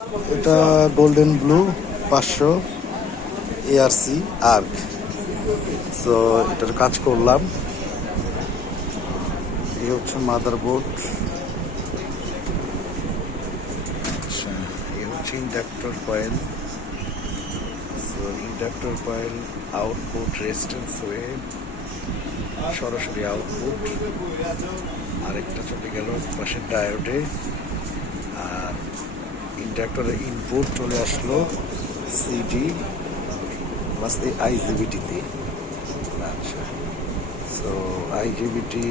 এটা golden blue 500 ARC arc. So এটার কাজ করলাম। এই হচ্ছে মাদারবোর্ড। আচ্ছা, এই হচ্ছে ইন্ডাক্টর কয়েল। সো ইন্ডাক্টর কয়েল আউটপুট রেজিস্ট্যান্স হয়ে সরাসরি আউটপুট আরেকটা চলে গেল পাশের ডায়োডে, আর ইন্ডাক্টরের ইনপুট চলে আসলো সিডি প্লাস এই আইজিবিটিতে। আচ্ছা, সো আইজিবিটি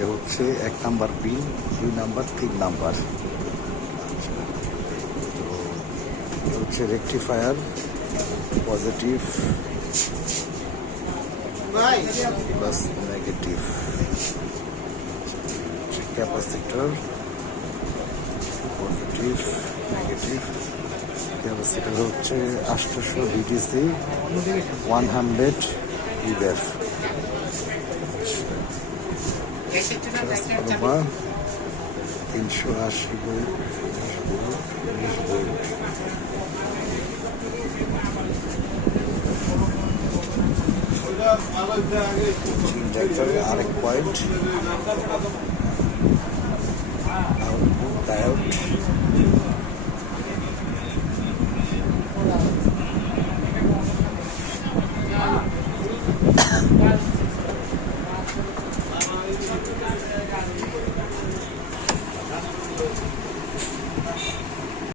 এ হচ্ছে 1 নাম্বার পিন, 2 নাম্বার, 3 নাম্বার। আচ্ছা, তো এ হচ্ছে rectifier, positive plus negative. Capacitor positive negative. Capacitor হচ্ছে 800 বিটিসি 100 ইভএফ। Transformer 380 volt, 19 volt. ইন্ডাক্টরের আরেক পয়েন্ট, আউটপুট ডায়োড।